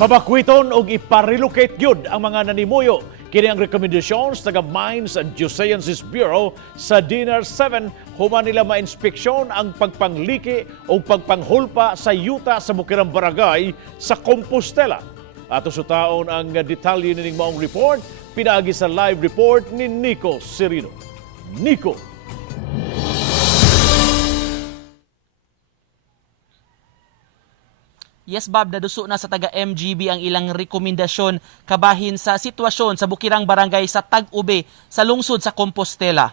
Pabakwiton og iparelocate gyud ang mga nanimuyo. Kini ang recommendations taga Mines and Geosciences Bureau sa DENR 7 human nila ma-inspeksyon ang pagpangliki o pagpanghulpa sa yuta sa Bukirang Barangay sa Compostela. Ato sa taon ang detalye nining maong report, pinaagi sa live report ni Nico Serino. Nico. Yes, Bob, naduso na sa taga-MGB ang ilang rekomendasyon kabahin sa sitwasyon sa Bukirang Barangay sa Tag-Ube sa lungsod sa Compostela.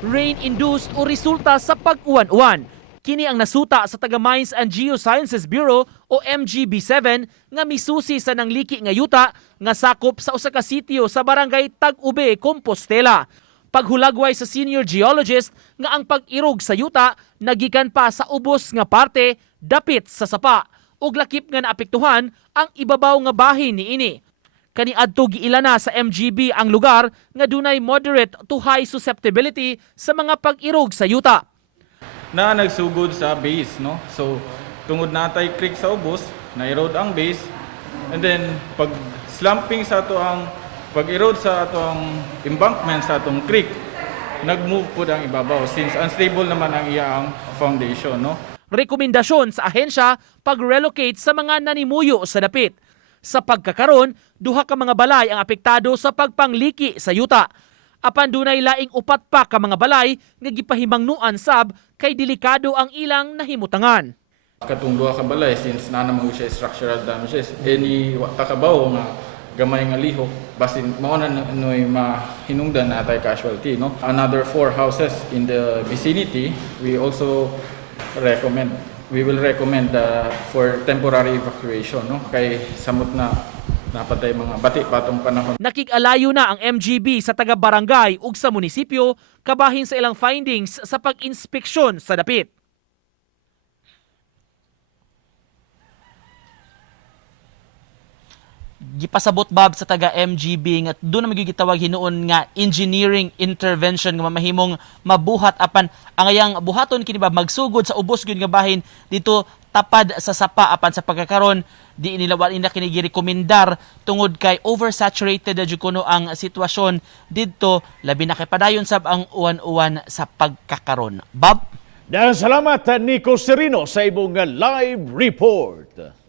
Rain-induced o resulta sa pag-uwan-uwan. Kini ang nasuta sa taga-Mines and Geosciences Bureau o MGB7 nga misusi sa nangliki nga yuta nga sakop sa usa ka sitio sa Barangay Tag-Ube, Compostela. Paghulagway sa senior geologist nga ang pag-irog sa yuta nagikan pa sa ubos nga parte dapit sa sapa ug lakip nga naapektuhan ang ibabaw nga bahin niini. Kaniadto giilana sa MGB ang lugar nga dunay moderate to high susceptibility sa mga pag-irog sa yuta. Na nagsugod sa base, no? So tungod natay creek sa ubos, na-erode ang base, and then pag slumping sa ato ang pag-erode sa atong embankment sa atong creek, nag-move po ang ibabaw since unstable naman ang iyang foundation, no? Rekomendasyon sa ahensya pag-relocate sa mga nanimuyo sa dapit. Sa pagkakaron, duha ka mga balay ang apektado sa pagpangliki sa yuta. Apan dunay laing upat pa ka mga balay nga gipahimangnuan sab kay delikado ang ilang nahimutangan. Katong duha ka balay since na naman siya structural damages, any takabaw nga gamay nga lihok basin mao na noy mahinungdan na atay casualty, no? Another 4 houses in the vicinity we will recommend for temporary evacuation, no? Kay samot na napatay mga bati patong panahon. Nakig-alayo na ang MGB sa taga-barangay ug sa munisipyo kabahin sa ilang findings sa pag-inspeksyon sa dapit. Gipasabot, Bob, sa taga-MGB nga doon na magigitawag hinuon nga engineering intervention nga mamahimong mabuhat apan ang ayang buhaton kini, Bob, magsugod sa ubos gyud nga bahin dito tapad sa sapa apan sa pagkakaron di nila kini girekomendar tungod kay oversaturated na jud kuno ang sitwasyon didto labi na kay padayon sab ang uwan-uwan sa pagkakaron. Bob, Dahil salamat Nico Serino sa ibong live report.